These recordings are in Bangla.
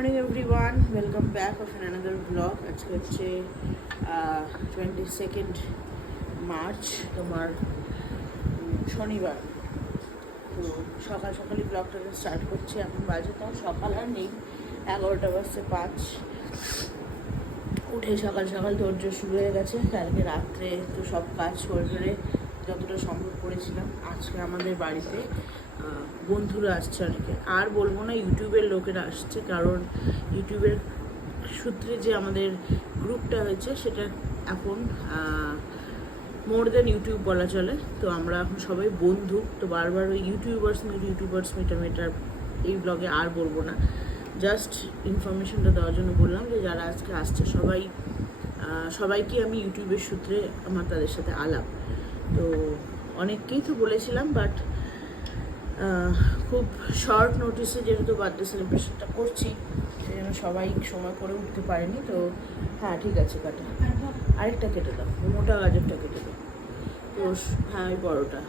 Morning everyone welcome back of another blog আজকে হচ্ছে টোয়েন্টি সেকেন্ড মার্চ তোমার শনিবার। তো সকাল সকালই ব্লগটাকে স্টার্ট করছি। এখন বাজে তো, সকাল আর নেই। এগারোটা বাজছে পাঁচ। উঠে সকাল সকাল ধৈর্য শুরু হয়ে গেছে। কালকে রাত্রে তো সব কাজ করে যতটা সম্ভব করেছিলাম। আজকে আমাদের বাড়িতে বন্ধুরা আসছে অনেকে আর বলব না, ইউটিউবের লোকেরা আসছে, কারণ ইউটিউবের সূত্রে যে আমাদের গ্রুপটা হয়েছে, সেটা এখন মোর দেন ইউটিউব বলা চলে। তো আমরা এখন সবাই বন্ধু। তো বারবার ওই YouTubers meet YouTubers meter meter এই ব্লগে আর বলব না। জাস্ট ইনফরমেশনটা দেওয়ার জন্য বললাম যে, যারা আজকে আসছে, সবাই সবাইকে আমি ইউটিউবের সূত্রে আমার তাদের সাথে আলাপ। তো অনেককেই তো বলেছিলাম বাট খুব শর্ট নোটিসে যেহেতু বার্থডে সেলিব্রেশনটা করছি সেই জন্য সবাই সময় করে উঠতে পারেনি, তো হ্যাঁ ঠিক আছে, কাটা। আরেকটা কেটে দাও, মোটা গাজরটা কেটে দাও। তো হ্যাঁ ওই বড়োটা।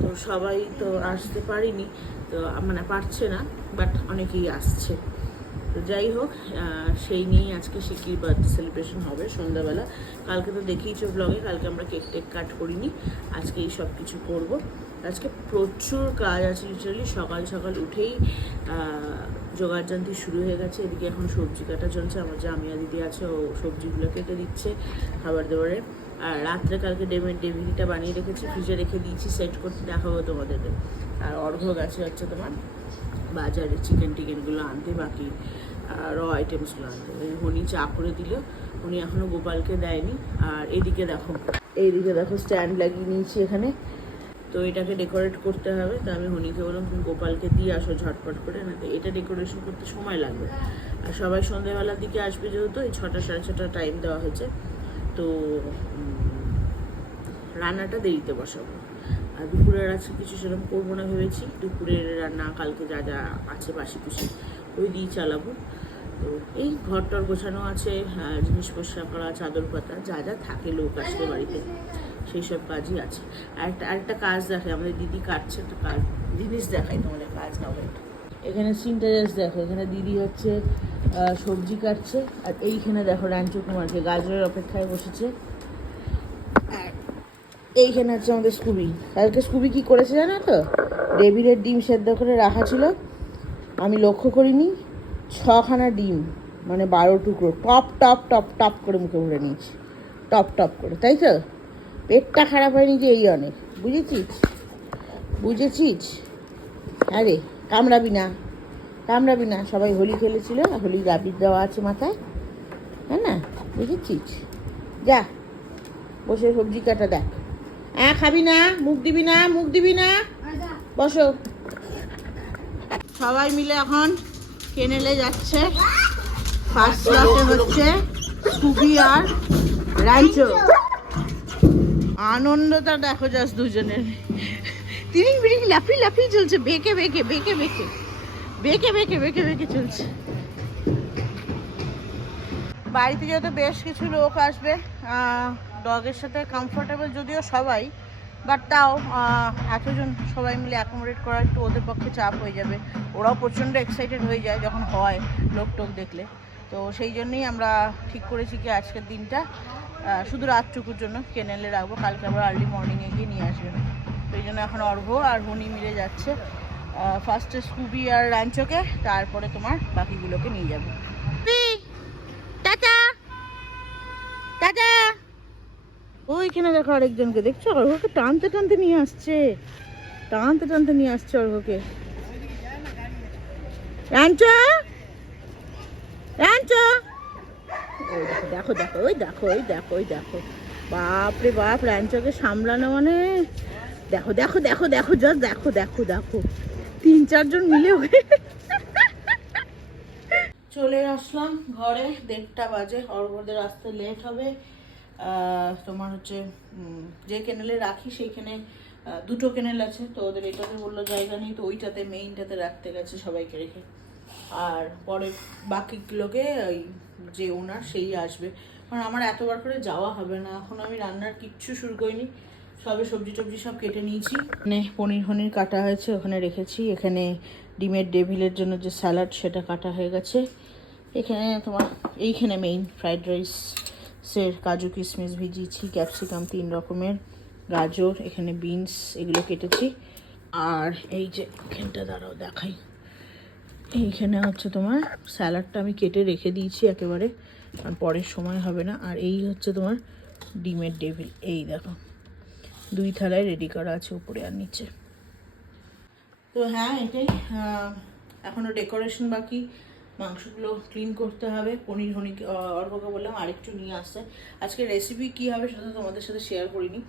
তো সবাই তো আসতে পারিনি, তো মানে পারছে না বাট অনেকেই আসছে। তো যাই হোক সেই নিয়েই আজকে শিকির বার্থডে সেলিব্রেশন হবে সন্ধ্যাবেলা। কালকে তো দেখেইছো ব্লগে কালকে আমরা কেক টেক কাট করিনি। আজকে এই সব কিছু করব। আজকে প্রচুর কাজ আছে লিটারালি সকাল সকাল উঠেই জোগাড়যন্ত্রী শুরু হয়ে গেছে। এদিকে এখন সবজি কাটা চলছে, আমার জামিয়া দিদি আছে, ও সবজিগুলো কেটে দিচ্ছে খাবার দাবারে। আর রাত্রে কালকে ডেমের ডেভিডিটা বানিয়ে রেখেছি ফ্রিজে রেখে দিয়েছি সেট করতে দেখাবো তোমাদেরকে। আর অর্ঘ গেছে হচ্ছে তোমার বাজারে চিকেন টিকেনগুলো আনতে বাকি। র আইটেমসগুলো আনতে হনি চা করে দিল, উনি এখনও গোপালকে দেয়নি। আর এদিকে দেখো, এইদিকে দেখো স্ট্যান্ড লাগিয়ে নিয়েছি এখানে। তো এটাকে ডেকোরেট করতে হবে। তো আমি হনিকে বললাম, তুমি গোপালকে দিয়ে আসো ঝটপট করে না তো এটা ডেকোরেশন করতে সময় লাগবে। আর সবাই সন্ধ্যেবেলার দিকে আসবে যেহেতু, এই ছটা সাড়ে ছটা টাইম দেওয়া হয়েছে। তো রান্নাটা দেরিতে বসাবো। আর দুপুরের আজকে কিছু সেরকম করব না ভেবেছি। দুপুরের রান্না কালকে যা যা আছে বাসি কুসি ওই দিয়েই চালাবো। তো এই ঘরটর গোছানো আছে হ্যাঁ, জিনিস পরিষ্কার করা চাদর পাতা যা যা থাকে লোক আসলে বাড়িতে সেই সব কাজই আছে। আর একটা আরেকটা কাজ দেখে আমাদের দিদি কাটছে একটা কাজ জিনিস দেখাই তোমাদের কাজ না এখানে সিনটা জাস্ট দেখো এখানে দিদি হচ্ছে সবজি কাটছে আর এইখানে দেখো রাঞ্চু কুমারকে গাজরের অপেক্ষায় বসেছে। আর এইখানে হচ্ছে আমাদের স্কুবি। কালকে স্কুবি কি করেছে জানো তো? ডেভিডের ডিম সেদ্ধ করে রাখা ছিল। আমি লক্ষ্য করিনি ছখানা ডিম মানে বারো টুকরো, টপ টপ টপ টপ করে মুখে ভরে নিয়েছি। টপ টপ করে, তাই তো? পেটটা খারাপ হয়নি যে এই অনেক, বুঝেছিস? বুঝেছিস? আরে, কামড়াবি না কামড়াবি না। সবাই হোলি খেলেছিল, হোলি রাবির দেওয়া আছে মাথায় হ্যাঁ না? বুঝেছিস? যা, বসে সবজি কাটা দেখ। হ্যাঁ খাবি না, মুখ দিবি না, মুখ দিবি না। বসো। সবাই মিলে এখন কেনেলে যাচ্ছে। ফার্স্ট লটে হচ্ছে স্কুবি আর রাঞ্চো আনন্দটা দেখো জাস্ট দুজনের। তিরিং বিরিং লাফি লাফি চলছে, বেঁকে বেঁকে বেঁকে বেঁকে। বেঁকে বেঁকে বেঁকে বেঁকে চলছে। বাড়িতে যেহেতু বেশ কিছু লোক আসবে ডগের সাথে কমফোর্টেবল যদিও সবাই বাট তাও এতজন সবাই মিলে অ্যাকোমোডেট করা একটু ওদের পক্ষে চাপ হয়ে যাবে। ওরাও প্রচণ্ড এক্সাইটেড হয়ে যায় যখন হয় লোক টোক দেখলে। তো সেই জন্যই আমরা ঠিক করেছি কি আজকের দিনটা শুধু রাতটুকুর জন্য কেনেলে রাখব। কালকে আবার আর্লি মর্নিংয়ে গিয়ে নিয়ে আসবেন। তো এই জন্য এখন অর্ঘ আর হনি মিলে যাচ্ছে। ফার্স্টে স্কুবি আর রাঞ্চোকে তারপরে তোমার বাকিগুলোকে নিয়ে যাবে টাটা টাটা ওইখানে দেখো আরেকজনকে দেখছ? অর্ঘকে টানতে টানতে নিয়ে আসছে। টানতে টানতে নিয়ে আসছে অর্ঘকে দেখো দেখো ওই দেখো ওই দেখো ওই দেখো। বাপ রে বাপ র্যাঞ্চোকে সামলানো মানে? দেখো দেখো দেখো দেখো জাস্ট দেখো দেখো দেখো। তিন, চারজন মিলে ওকে চলে আসলাম ঘরে। দেড়টা বাজে অর্ঘদের আসতে লেট হবে। তোমার হচ্ছে যে কেনেলে রাখি, সেইখানে দুটো কেনেল আছে। তো ওদের এটাতে বলল, জায়গা নেই, তো ওইটাতে মেইনটাতে রাখতে গেছে সবাইকে রেখে। আর পরে বাকিগুলোকে ওই যে ওনার, সেই আসবে। কারণ আমার এতবার করে যাওয়া হবে না। এখন আমি রান্নার কিচ্ছু শুরু করিনি। সবে সবজি টবজি সব কেটে নিয়েছি। মানে পনির ফনির কাটা হয়েছে, ওখানে রেখেছি। এখানে ডিমের ডেভিলের জন্য যে স্যালাড সেটা কাটা হয়ে গেছে। এখানে তোমার, এইখানে মেইন ফ্রাইড রাইসের কাজু কিশমিশ ভিজিয়েছি ক্যাপসিকাম তিন রকমের গাজর এখানে বিনস এগুলো কেটেছি। আর এই যে এখানটা দাঁড়াও দেখাই। এইখানে হচ্ছে তোমার স্যালাডটা আমি কেটে রেখে দিয়েছি একেবারে কারণ পরের সময় হবে না। আর এই হচ্ছে তোমার ডিমের ডেভিল এই দেখো। দুই থালায় রেডি করা আছে উপরে আর নিচে। তো হ্যাঁ এটাই আহ, এখনও ডেকোরেশন বাকি। মাংসগুলো ক্লিন করতে হবে। পনির হনিক অর্ঘকে বললাম আরেকটু নিয়ে আসতে আজকে রেসিপি কী হবে সেটা তোমাদের সাথে শেয়ার করিনি।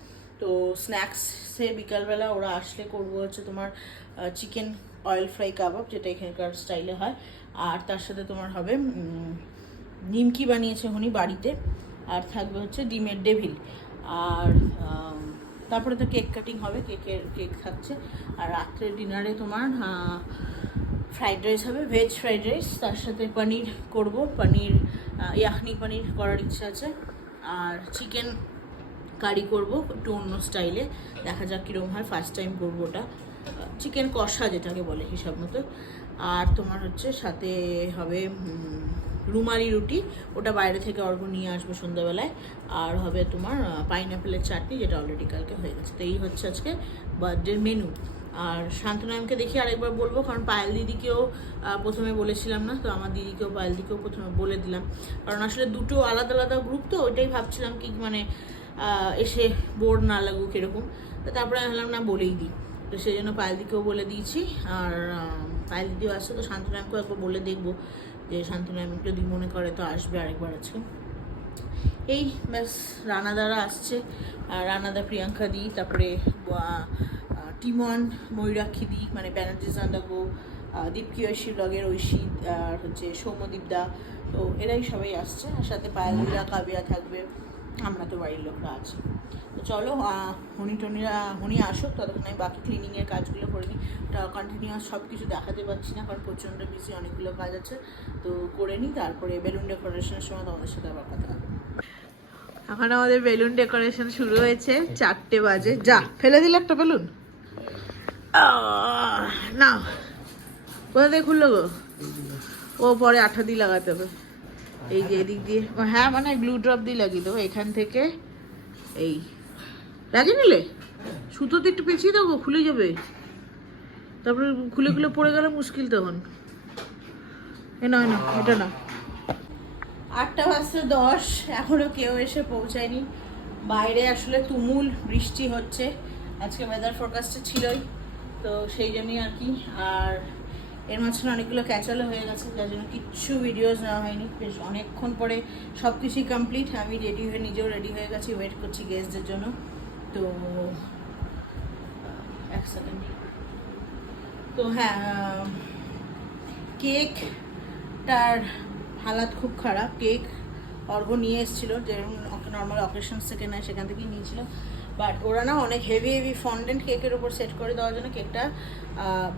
তো স্ন্যাক্সে বিকালবেলা ওরা আসলে করব হচ্ছে তোমার চিকেন অয়েল ফ্রাই কাবাব যেটা এখানকার স্টাইলে হয়। আর তার সাথে তোমার হবে নিমকি বানিয়েছে হনি বাড়িতে। আর থাকবে হচ্ছে ডিমের ডেভিল আর তারপরে তো কেক কাটিং হবে কেকের কেক থাকছে আর রাত্রে ডিনারে তোমার ফ্রাইড রাইস হবে, ভেজ ফ্রাইড রাইস, তার সাথে পনির করব, পনির ইয়াখনি পনির করার ইচ্ছা আছে, আর চিকেন কারি করব একটু অন্য স্টাইলে, দেখা যাক কীরকম হয় ফার্স্ট টাইম করব ওটা। চিকেন কষা যেটাকে বলে হিসাব মতো। আর তোমার হচ্ছে সাথে হবে রুমালি রুটি, ওটা বাইরে থেকে অর্ঘ নিয়ে আসব সন্ধ্যাবেলায়। আর হবে তোমার পাইনঅ্যাপেলের চাটনি যেটা অলরেডি কালকে হয়ে গেছে। তো এই হচ্ছে আজকে বার্থডের মেনু আর শান্তনামকে দেখি আরেকবার বলব, কারণ পায়েল দিদিকেও প্রথমে বলেছিলাম না, তো আমার দিদিকেও, পায়েল দিদিকেও প্রথমে বলে দিলাম। কারণ আসলে দুটো আলাদা আলাদা গ্রুপ তো, ওইটাই ভাবছিলাম কি মানে এসে বোর না লাগুক এরকম। তো তারপরে ভাবলাম, না, বলেই দিই। তো সেই জন্য পায়েল দিকেও বলে দিয়েছি। আর পায়েল দিদিও আসছে, তো শান্তনামকেও একবার বলে দেখব যে শান্তনাম যদি মনে করে, তো আসবে আরেকবার আজকে এই ব্যাস, রানাদারা আসছে। আর রানাদা, প্রিয়াঙ্কা দি, তারপরে টিমন ময়ূরাক্ষী দি মানে ব্যানার্জি জান্দাগো দীপকি ঐশী ব্লগের ঐশী, আর হচ্ছে সৌম্যদীপ দা। তো এরাই সবাই আসছে, আর সাথে পায়েলরা কাবিয়া থাকবে। আমরা তো বাড়ির লোকরা আছি। তো চলো হনি টনিরা, হনি আসুক, ততক্ষণ আমি বাকি ক্লিনিংয়ের কাজগুলো করে নিই। কন্টিনিউয়াস সব কিছু দেখাতে পারছি না, কারণ প্রচণ্ড বিজি অনেকগুলো কাজ আছে। তো করে নিই, তারপরে বেলুন ডেকোরেশনের সময় তোমাদের সাথে আবার কথা হবে। এখন আমাদের বেলুন ডেকোরেশন শুরু হয়েছে চারটে বাজে। যা, ফেলে দিলে একটা বেলুন না কোথা থেকে খুললো গো? ও পরে আঠা দিয়ে লাগাতে হবে। এই যে এদিক দিয়ে। হ্যাঁ মানে গ্লু ড্রপ দিয়ে লাগিয়ে দেবো। এখান থেকে এই। লাগিয়ে নিলে? সুতোতে একটু পেঁচিয়ে দেবো খুলে যাবে। তারপরে খুলে খুলে পড়ে গেলে মুশকিল তখন। এ নয় না এটা না আটটা বাজতে দশ এখনও কেউ এসে পৌঁছায়নি। বাইরে আসলে তুমুল বৃষ্টি হচ্ছে। আজকে ওয়েদার ফোরকাস্টে ছিলই। তো সেই জন্যই আর কি। আর এর মাঝখানে অনেকগুলো ক্যাচালও হয়ে গেছে, যার জন্য কিচ্ছু ভিডিওস নেওয়া হয়নি। বেশ অনেকক্ষণ পরে সব কিছুই কমপ্লিট আমি রেডি হয়ে নিজেও রেডি হয়ে গেছি ওয়েট করছি গেস্টদের জন্য। তো এক সেকেন্ড তো হ্যাঁ কেকটার হালাত খুব খারাপ। কেক অর্ঘ নিয়ে এসেছিল, যেরকম নর্মাল অকেশনস থেকে নেয়, সেখান থেকেই নিয়েছিল। বাট ওরা না অনেক হেভি হেভি ফন্ডেন্ট কেকের উপর সেট করে দেওয়ার জন্য কেকটা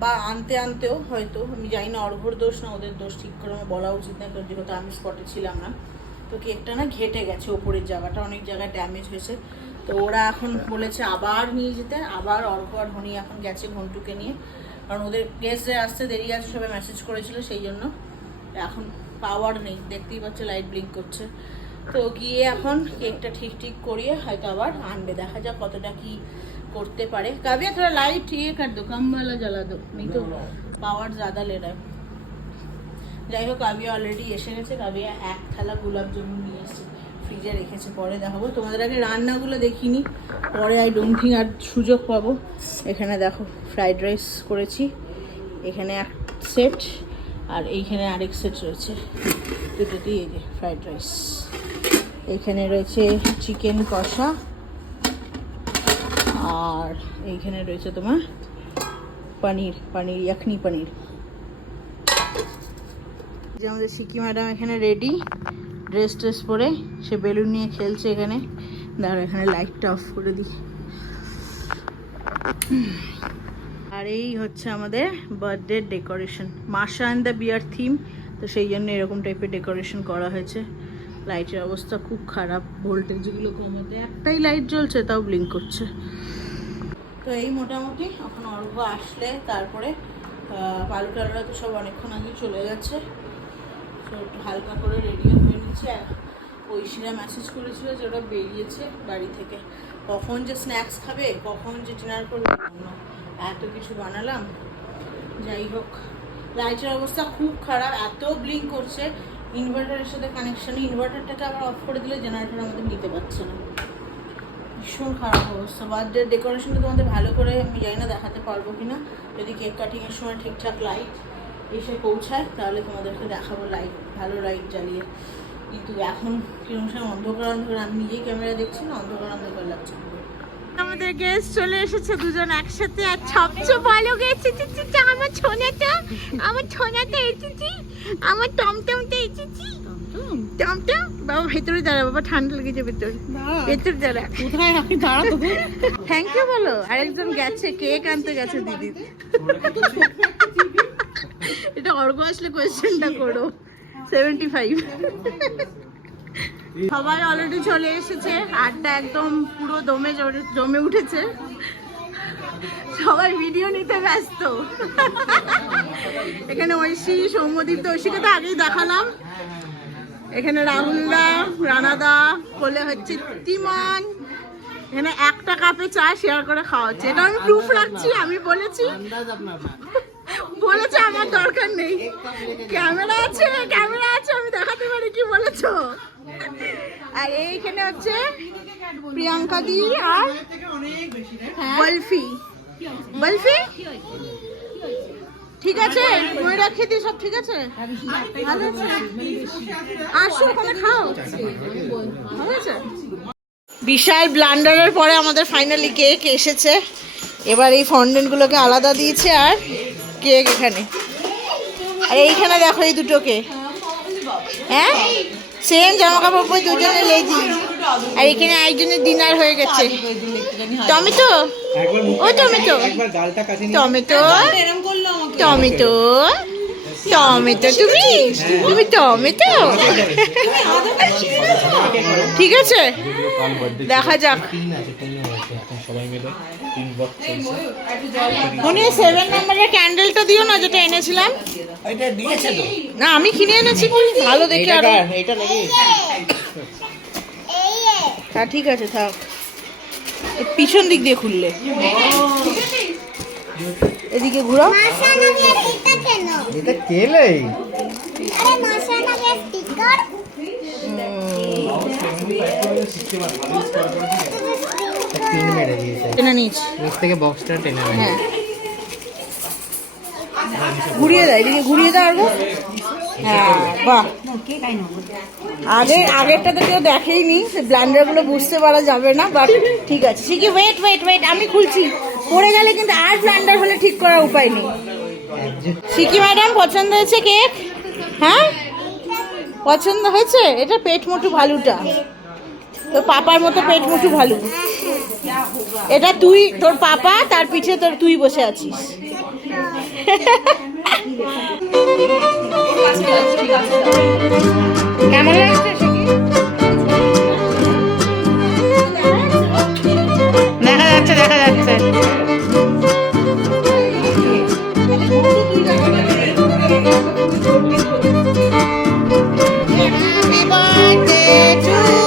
বা আনতে আনতেও হয়তো আমি জানি না অর্ঘর দোষ না ওদের দোষ ঠিক করে আমার বলা উচিত না কারণ যেহেতু আমি স্পটে ছিলাম না। তো কেকটা না ঘেটে গেছে ওপরের জায়গাটা অনেক জায়গায় ড্যামেজ হয়েছে। তো ওরা এখন বলেছে আবার নিয়ে যেতে আবার অর্ঘ আর হনি এখন গেছে ঘন্টুকে নিয়ে। কারণ ওদের গেস্টদের আসতে দেরি আছে সবাই মেসেজ করেছিল সেই জন্য এখন পাওয়ার নেই। দেখতেই পাচ্ছে লাইট ব্লিঙ্ক করছে। তো গিয়ে এখন কেকটা ঠিক ঠিক করিয়ে হয়তো আবার আনবে দেখা যাক কতটা কি করতে পারে কাবিয়া थोड़ा लाइट ठीक कर दो कम वाला जला दो नहीं तो पावर ज़्यादा ले रहा है যাই হোক কাবিয়া অলরেডি এসে গেছে কাবিয়া এক থালা গোলাপ জামুন নিয়ে এসেছে ফ্রিজে রেখেছে পরে দেখাবো তোমাদের আগে রান্নাগুলো দেখিনি পরে আই ডোন্ট থিঙ্ক আর সুযোগ পাবো এখানে দেখো ফ্রাইড রাইস করেছি এখানে এক সেট আর এইখানে আরেক সেট রয়েছে দুটোতেই এই যে ফ্রাইড রাইস এখানে রয়েছে চিকেন কষা। আর এইখানে রয়েছে তোমার পানির পানির ইয়াখনি পনির। যে আমাদের সিকি ম্যাডাম এখানে রেডি। ড্রেস ট্রেস পরে সে বেলুন নিয়ে খেলছে এখানে। দাঁড়া এখানে লাইটটা অফ করে দিই। আর এই হচ্ছে আমাদের birthday decoration Masha and the bear theme তো সেই জন্য এরকম টাইপের ডেকোরেশন করা হয়েছে। লাইটের অবস্থা খুব খারাপ ভোল্টেজগুলো কমাতে, একটাই লাইট জ্বলছে, তাও ব্লিঙ্ক করছে। তো এই মোটামুটি এখন অর্ঘ আসলে, তারপরে পালু টালুরা তো সব অনেকক্ষণ আগে চলে গেছে। তো হালকা করে রেডিও হয়ে নিচ্ছে ঐশিরা মেসেজ করেছিল যে ওরা বেরিয়েছে বাড়ি থেকে। কখন যে স্ন্যাক্স খাবে, কখন যে ডিনার করবে এত কিছু বানালাম। যাই হোক, লাইটের অবস্থা খুব খারাপ, এত ব্লিঙ্ক করছে। ইনভার্টারের সাথে কানেকশন ইনভার্টারটাকে আবার অফ করে দিলে জেনারেটর আমাদের নিতে পারছে না। ভীষণ খারাপ অবস্থা। বার্থডে ডেকোরেশনটা তোমাদের ভালো করে আমি জানি না দেখাতে পারব কি না যদি কেক কাটিংয়ের সময় ঠিকঠাক লাইট এসে পৌঁছায়, তাহলে তোমাদেরকে দেখাবো লাইট ভালো লাইট জ্বালিয়ে। কিন্তু এখন কীরকম সময় অন্ধকার অন্ধকার, আমি নিজেই ক্যামেরা দেখছি না, অন্ধকার অন্ধকার লাগছে। আমাদের গেস্ট চলে এসেছে দুজন একসাথে। আর সবচেয়ে ভালো গেস্ট এসেছে আমার ছোনাটা আমার ছোনাটা এসেছি আমার টমটমটা এসেছি টমটম? বাবা ভেতরে দাঁড়া বাবা ঠান্ডা লেগেছে ভেতরে। ভেতরে দাঁড়া। কোথায় আমি দাঁড়াতো থ্যাংক ইউ বলো। আরেকজন গেছে কেক আনতে গেছে দিদি? এটা অর্ঘ আসলে কোয়েশ্চেনটা করো। সেভেন্টি ফাইভ সবাই অলরেডি চলে এসেছে, আড্ডা একদম পুরো দমে জমে উঠেছে। সবাই ভিডিও নিতে ব্যস্ত। এখানে ঐশী সৌম্যদীপ তো ঐশীকে তো আগেই দেখালাম। এখানে রাহুলদা, রানাদা কোলে হচ্ছে তিমান। এখানে একটা কাপে চা শেয়ার করে খাওয়া হচ্ছে এটা আমি প্রুফ রাখছি, আমি বলেছি। বলেছে আমার দরকার নেই। ক্যামেরা আছে ক্যামেরা আছে, আমি দেখাতে পারি কি বলেছ? আর এইখানে হচ্ছে প্রিয়াঙ্কা দি আর বলফি। বলফি? ঠিক আছে? ময়ূরা খেতে সব, ঠিক আছে? আসো ওখানে খাও। ভালো আছে? বিশাল ব্লান্ডারের পরে আমাদের ফাইনালি কেক এসেছে। এবার এই ফন্ডেন্টগুলোকে আলাদা দিয়েছে আর কেক এখানে। আর এইখানে দেখো এই দুটোকে। হ্যাঁ? সেম জামা কাপড় পরে দুজনে লেজি আর এখানে একজনের ডিনার হয়ে গেছে। টমেটো ও টমেটো টমেটো টমেটো টমেটো তুমি? তুমি টমেটো ঠিক আছে। দেখা যাক। উনি সেভেন নম্বরের ক্যান্ডেলটা দিও না যেটা এনেছিলাম। এটা দিয়েছে তো। না আমি কিনে এনেছি ভালো দেখে আরও। এটা নাকি হ্যাঁ ঠিক আছে থাক। পিছন দিক দিয়ে খুললে। এদিকে ঘুরাও। এটা কেলে পিন মেরে দিয়েছে। টেনে নিচ নিচ থেকে বক্সটা টেনে নেয় হ্যাঁ। ঘুরিয়ে দেয় এদিকে ঘুরিয়ে দাও আরও হ্যাঁ বাহ। আগে কেউ দেখেইনি ব্লান্ডারগুলো বুঝতে পারা যাবে না বাট ঠিক আছে। ওয়েট ওয়েট ওয়েট আমি খুলছি। পড়ে গেলে কিন্তু আর ব্লান্ডার হলে ঠিক করার উপায় নেই। সিকি ম্যাডাম পছন্দ হয়েছে কেক হ্যাঁ? পছন্দ হয়েছে? এটা পেট মোটু ভালুটা। তো পাপার মতো পেট মোটু ভালু। এটা তুই তোর পাপা তার পিছে তোর তুই বসে আছিস। কেমন লাগছে দেখা যাচ্ছে দেখা যাচ্ছে। Happy birthday to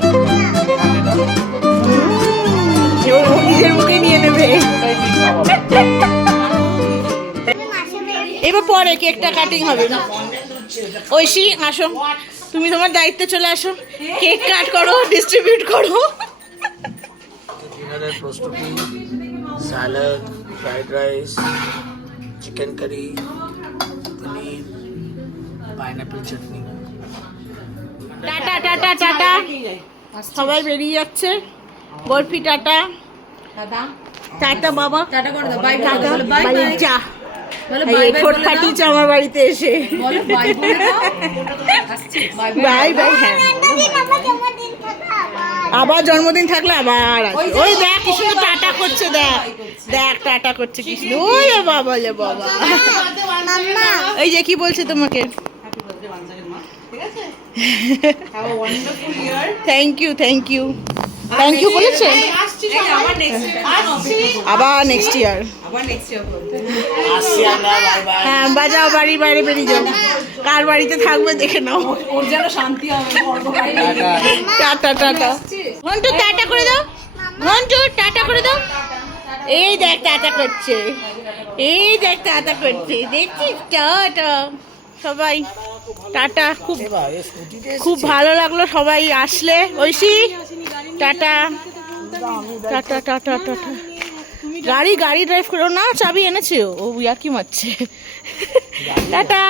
এবার পরে কেকটা কাটিং হবে। ঐশী আসো। তুমি তোমার দায়িত্বে চলে আসো। কেক কাট করো ডিস্ট্রিবিউট করো। ডিনারের প্রস্তুতি salad fried rice chicken curry paneer pineapple chutney tata tata tata. সবাই বেরিয়ে যাচ্ছে। বরফি টাটা। টাটা বাবা। টাটা করে দাও। By tata. বাই যা। ফাটিয়েছে আমার বাড়িতে এসে। বাই বাই হ্যাঁ। আবার জন্মদিন থাকলে আবার ওই দেখ কি সুন্দর টাটা করছে দেখ। দেখ টাটা করছে কি ওই বাবা রে বাবা। এই যে কি বলছে তোমাকে? Thank you thank you thank you বলেছে আবার নেক্সট ইয়ার আবার নেক্সট ইয়ার বলতে আসছি আমরা বাই বাই হ্যাঁ বাজাও বাড়ি বাইরে বেরিয়ে যাও। কার বাড়িতে থাকবে দেখে নাও। ওর যেন শান্তি হবে টাটা। টাটা মন্টু টাটা করে দাও। মন্টু টাটা করে দাও। এই দেখ টাটা করছে। এই দেখ টাটা করছে। দেখছিস? টাটা। সবাই টাটা খুব খুব ভালো লাগল সবাই আসলে। Oishi tata. Tata tata tata. গাড়ি গাড়ি ড্রাইভ করো। না চাবি এনেছে ও ইয়াকি মারছে। টাটা।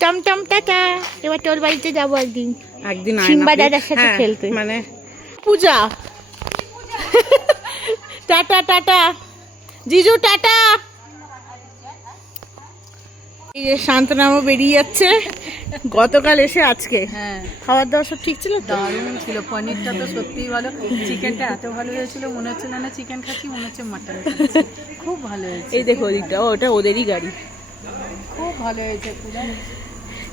টমটম টাটা। এবার তোর বাড়িতে যাব একদিন। একদিন সিম্বা দাদার সাথে খেলতে। মানে পূজা। Tata tata. জিজু টাটা। এই যে শান্তনামও বেরিয়ে যাচ্ছে। গতকাল এসে আজকে। হ্যাঁ। খাবার দাবার সব ঠিক ছিল? দারুণ ছিল। পনিরটা তো সত্যিই ভালো। চিকেনটা এত ভালো হয়েছিল মনে হচ্ছে না না চিকেন খাচ্ছি মনে হচ্ছে মাটন খুব ভালো হয়েছে। এই দেখো ওদিকটা। ওটা ওদেরই গাড়ি। খুব ভালো হয়েছে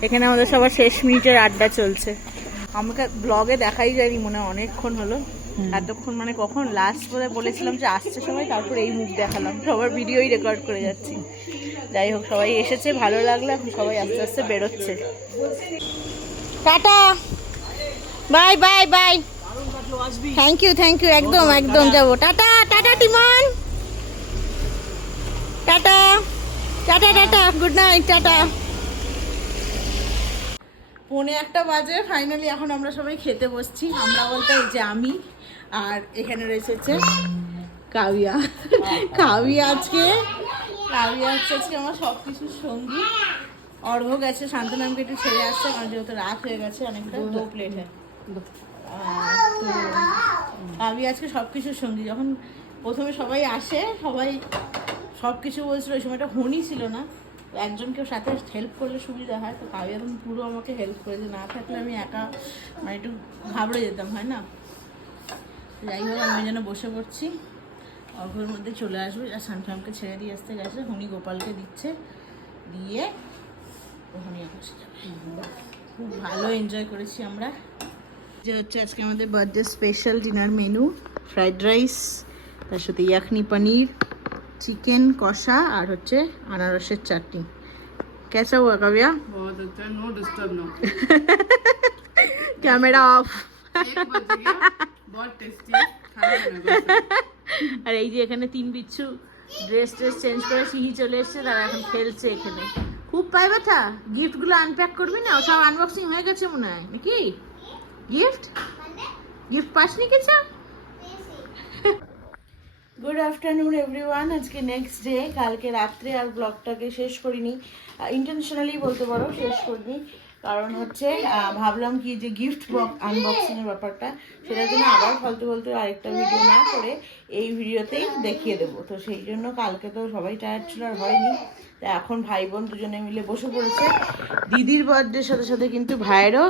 এখানে আমাদের সবার শেষ মিনিটের আড্ডা চলছে। আমাকে ব্লগে দেখাই যায়নি মনে হয় অনেকক্ষণ হলো। এতক্ষণ মানে কখন লাস্ট বলে বলেছিলাম যে আসছে সবাই তারপর এই মুখ দেখালাম সবার ভিডিওই রেকর্ড করে যাচ্ছি। যাই হোক সবাই এসেছে ভালো লাগল এখন সবাই আস্তে আস্তে বেরোচ্ছে। Tata. Bye bye bye. Thank you thank you একদম একদম যাব। Tata tata টিমন। Tata tata tata good night tata. পৌনে একটা বাজে ফাইনালি এখন আমরা সবাই খেতে বসছি। আমরা বলতে এই যে আমি আর এখানে রয়েছে কাবিয়া। কাবিয়া আজকে কাবিয়া হচ্ছে আজকে আমার সব কিছুর সঙ্গী। অর্ঘ গেছে শান্তনামকে একটু ছেড়ে আসছে কারণ যেহেতু রাত হয়ে গেছে অনেকটা দো প্লেটে কাবিয়া আজকে সব কিছুর সঙ্গী। যখন প্রথমে সবাই আসে সবাই সব কিছু বলছিল ওই সময়টা হনি ছিল না তো একজনকে সাথে হেল্প করলে সুবিধা হয় তো কাবিয়া এখন পুরো আমাকে হেল্প করেছে। না থাকলে আমি একা মানে একটু ঘাবড়ে যেতাম হয় না? যাই হোক আমি ওই জন্য বসে পড়ছি অঘর মধ্যে চলে আসবে আর শান্তামকে ছেড়ে দিয়ে আসতে গেছে হুনি গোপালকে দিচ্ছে দিয়ে ওখানে বসে যাবে খুব ভালো এনজয় করেছি আমরা যে হচ্ছে আজকে আমাদের birthday special dinner menu fried rice তার সাথে ইয়াখনি পনির চিকেন কষা আর হচ্ছে আনারসের চাটনি कैसा हुआ काव्या बहुत अच्छा no disturb no camera off बहुत टेस्टी खाना আর এই যে এখানে তিন বিচ্ছু ড্রেস ট্রেস চেঞ্জ করে সিহি চলে এসছে তারা এখন খেলছে এখানে। খুব পায় ব্যথা। গিফটগুলো আনপ্যাক করবি না? সব আনবক্সিং হয়ে গেছে মনে হয় নাকি? গিফট গিফট পাসনি কিছু? গুড আফটারনুন এভরিওয়ান আজকে নেক্সট ডে কালকে রাত্রে আর ব্লগটাকে শেষ করিনি। ইন্টারন্যাশনালি বলতে পারো শেষ করিনি। কারণ হচ্ছে ভাবলাম কি যে গিফট বক্স আনবক্সিং এর ব্যাপারটা, সেটার জন্য আবার ফালতু ফালতু আরেকটা ভিডিও না করে এই ভিডিওতেই দেখিয়ে দেবো। তো সেই জন্য কালকে তো সবাই টায়ার্ড ছিল আর হয়নি। এখন ভাই বোন দুজনে মিলে বসে পড়েছে। দিদির বার্থডের সাথে সাথে কিন্তু ভাইয়েরও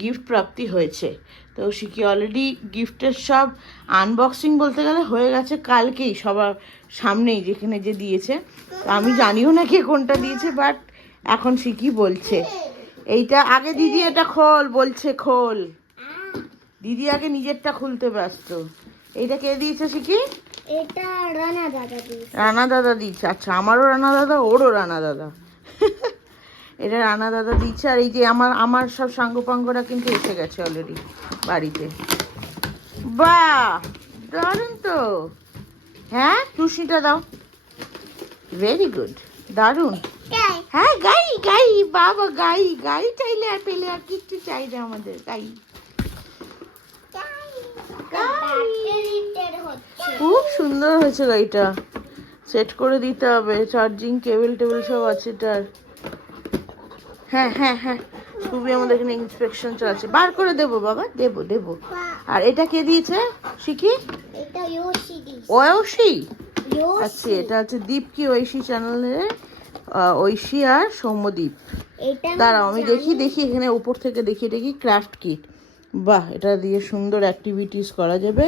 গিফট প্রাপ্তি হয়েছে। তো শিখি অলরেডি গিফটের সব আনবক্সিং বলতে গেলে হয়ে গেছে কালকেই, সবার সামনেই যেখানে যে দিয়েছে। আমি জানিও না কে কোনটা দিয়েছে বাট এখন শিখি বলছে। এইটা আগে দিদি এটা খোল বলছে খোল। দিদি আগে নিজেরটা খুলতে ব্যস্ত। এইটা কে দিয়েছে শিখি? এটা রানা দাদা দিয়ে রানা দাদা দিচ্ছে। আচ্ছা আমারও রানা দাদা ওরও রানা দাদা। এটা রানা দাদা দিচ্ছে আর এই যে আমার আমার সব সাঙ্গপাঙ্গরা কিন্তু এসে গেছে অলরেডি বাড়িতে। বাহ! দারুণ তো। হ্যাঁ টুসিটা দাও। ভেরি গুড দারুণ। হ্যাঁ গাই গাই বাবা গাই গাই চাইলে আর পেলে আর কিচ্ছু চাই না আমাদের গাই। খুব সুন্দর হয়েছে গাড়িটা সেট করে দিতে হবে চার্জিং কেবল টেবিল সব আছে এটার। হ্যাঁ হ্যাঁ হ্যাঁ খুবই আমাদের এখানে ইন্সপেকশন চলছে। বার করে দেবো বাবা দেবো দেবো। আর এটা কে দিয়েছে? শিখি? ইয়োশি আচ্ছা এটা হচ্ছে দীপ কি ঐশী চ্যানেলের ঐশী আর সৌম্যদীপ। দাঁড়াও আমি দেখি দেখি এখানে উপর থেকে দেখি এটা কি ক্রাফট কিট বাহ এটা দিয়ে সুন্দর অ্যাক্টিভিটিস করা যাবে।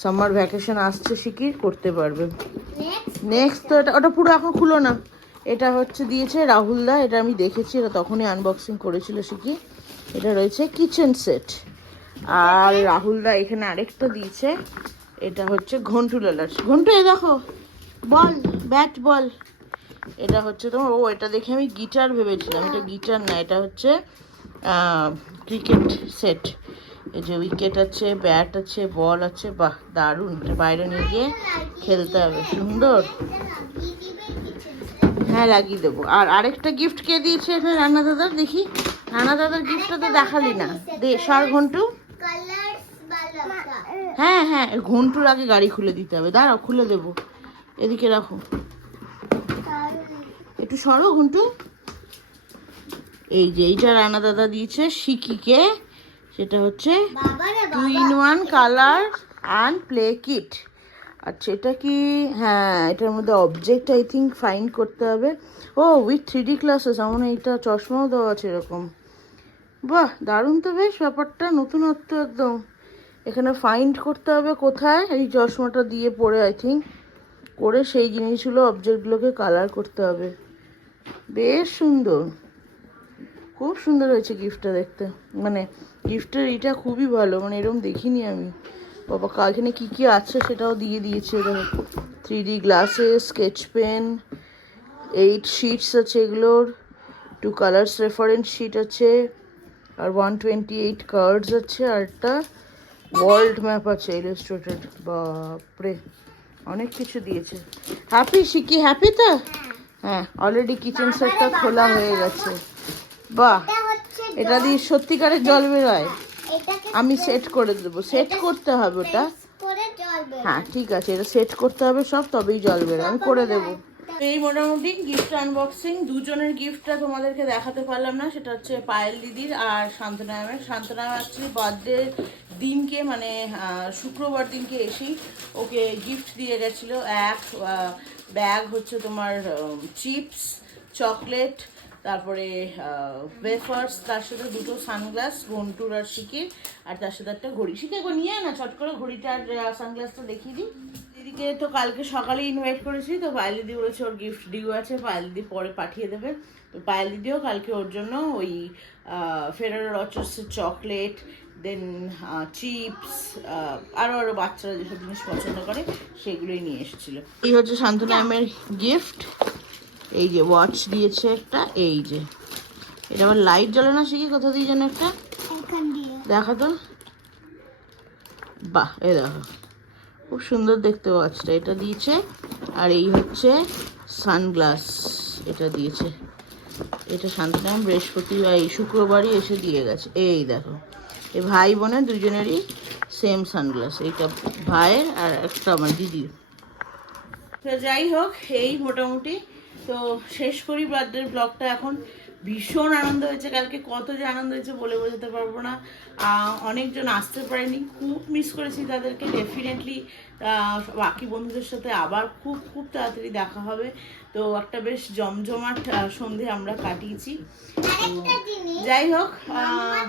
সামার ভ্যাকেশন আসছে শিকির করতে পারবে। নেক্সট তো এটা ওটা পুরো এখন খুলো না। এটা হচ্ছে দিয়েছে রাহুল দা এটা আমি দেখেছি এটা তখনই আনবক্সিং করেছিল শিখি এটা রয়েছে কিচেন সেট আর রাহুল দা এখানে আরেকটা দিয়েছে। এটা হচ্ছে ঘন্টু লালার। ঘন্টু এ দেখো বল ব্যাট বল এটা হচ্ছে তোমার, ও, এটা দেখে আমি গিটার ভেবেছিলাম। এটা গিটার না, এটা হচ্ছে ক্রিকেট সেট এই যে উইকেট আছে ব্যাট আছে বল আছে, বাহ, দারুণ। বাইরে নিয়ে গিয়ে খেলতে হবে। সুন্দর। হ্যাঁ লাগিয়ে দেবো। আর আরেকটা গিফট কে দিয়েছে এখানে রান্না দাদার? দেখি। রান্না দাদার গিফটটা তো দেখালি না। দে, সার ঘন্টু। হ্যাঁ হ্যাঁ ঘন্টুর আগে গাড়ি খুলে দিতে হবে। দাঁড়াও, খুলে দেবো। এদিকে রাখো। একটু সরো ঘন্টু এই যে এইটা রানা দাদা দিয়েছে শিকিকে। সেটা হচ্ছে two in one colour and play kit আচ্ছা এটা কি? হ্যাঁ এটার মধ্যে অবজেক্ট আই থিঙ্ক ফাইন্ড করতে হবে। ও উইথ থ্রি ডি ক্লাসেস আমার এইটা চশমাও দেওয়া আছে এরকম। বাহ দারুণ তো বেশ ব্যাপারটা নতুনত্ব একদম। এখানে ফাইন্ড করতে হবে কোথায়? এই চশমাটা দিয়ে পড়ে আই থিঙ্ক করে সেই জিনিসগুলো অবজেক্টগুলোকে কালার করতে হবে। বেশ সুন্দর। খুব সুন্দর হয়েছে গিফটটা দেখতে। মানে গিফটের এটা খুবই ভালো মানে এরকম দেখিনি আমি। বাবা কা- এখানে কী কী আছে সেটাও দিয়ে দিয়েছে এরকম three D glasses sketch pen eight sheets আছে এগুলোর টু কালার্স রেফারেন্স শিট আছে, আর ওয়ান টোয়েন্টি এইট কার্ডস আছে, আর একটা ওয়ার্ল্ড ম্যাপ আছে ইলাস্ট্রেটেড বাপরে। অনেক কিছু দিয়েছে। হ্যাপি শিকি হ্যাপি তো? হ্যাঁ। অলরেডি কিচেন সেটটা খোলা হয়ে গেছে। বাহ এটা হচ্ছে দিয়ে সত্যিকারের জল বেরোয়। আমি সেট করে দেবো। সেট করতে হবে ওটা। হ্যাঁ ঠিক আছে এটা সেট করতে হবে সব তবেই জল বেরোয়। আমি করে দেবো। এই মোটামুটি গিফট আনবক্সিং দুজনের গিফটটা তোমাদেরকে দেখাতে পারলাম না। সেটা হচ্ছে পায়েল দিদির আর শান্তনামের শান্তনাম অ্যাকচুয়ালি বার্থডে দিনকে মানে শুক্রবার দিনকে এসেই ওকে গিফট দিয়ে গেছিল। এক ব্যাগ হচ্ছে তোমার চিপস চকলেট তারপরে ওয়েফার্স তার সাথে দুটো সানগ্লাস ঘন্টুর আর শিকির, আর তার সাথে একটা ঘড়ি। শিখে গো, নিয়ে না, চট করে ঘড়িটা আর সানগ্লাসটা দেখিয়ে দিই। দিদিকে তো কালকে সকালে ইনভাইট করেছি, তো পায়েল দিদি বলেছে ওর গিফট ডিউ আছে পায়েল দিদি পরে পাঠিয়ে দেবে। তো পায়েল দিদিও কালকে ওর জন্য ওই ফেরার রচসের চকলেট দেন চিপস আরও আরও বাচ্চারা যেসব জিনিস পছন্দ করে সেগুলোই নিয়ে এসেছিল। এই হচ্ছে শান্তনামের গিফট এই যে ওয়াচ দিয়েছে একটা এই যে। এটা আবার লাইট জ্বলে না শিখি কোথা দিয়ে যেন একটা? এখান দিয়ে। দেখো তো। বাহ এই দেখো। খুব সুন্দর দেখতে ওয়াচটা এটা দিয়েছে। আর এই হচ্ছে সানগ্লাস এটা দিয়েছে। এটা শান্তিনাম বৃহস্পতিবার এই শুক্রবারই এসে দিয়ে গেছে। এই দেখো। এই ভাই বোনের দুজনেরই সেম সানগ্লাস এইটা ভাইয়ের আর একটা আমার দিদির। তো যাই হোক এই মোটামুটি তো শেষ করি বার্থডের ব্লগটা এখন। ভীষণ আনন্দ হয়েছে কালকে কত যে আনন্দ হয়েছে বলে বোঝাতে পারব না। অনেকজন আসতে পারেনি খুব মিস করেছি তাদেরকে ডেফিনেটলি বাকি বন্ধুদের সাথে আবার খুব খুব তাড়াতাড়ি দেখা হবে। তো একটা বেশ জমজমাট সন্ধে আমরা কাটিয়েছি। যাই হোক আহ,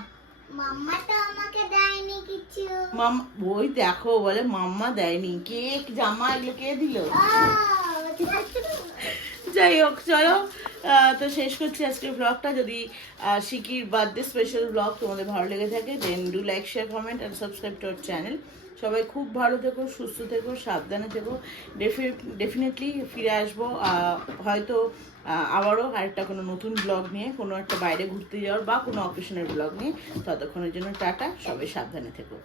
মাম্মা তো আমাকে দেয়নি কিছু। মাম ওই দেখো বলে মাম্মা দেয়নি। কেক জামা এগুলো কে দিল? যাই হোক চলো। তো শেষ করছি আজকের ব্লগটা যদি শিকির বার্থডে স্পেশাল ব্লগ তোমাদের ভালো লেগে থাকে then do like share comment and subscribe to our channel সবাই খুব ভালো থেকো সুস্থ থেকো সাবধানে থেকো। ডেফিনেটলি ফিরে আসব। আহ, হয়তো আবারও আরেকটা কোনো নতুন ব্লগ নিয়ে, কোনো একটা বাইরে ঘুরতে যাওয়ার বা কোনো অকেশনের ব্লগ নিয়ে, ততক্ষণের জন্য টাটা, সবাই সাবধানে থেকো।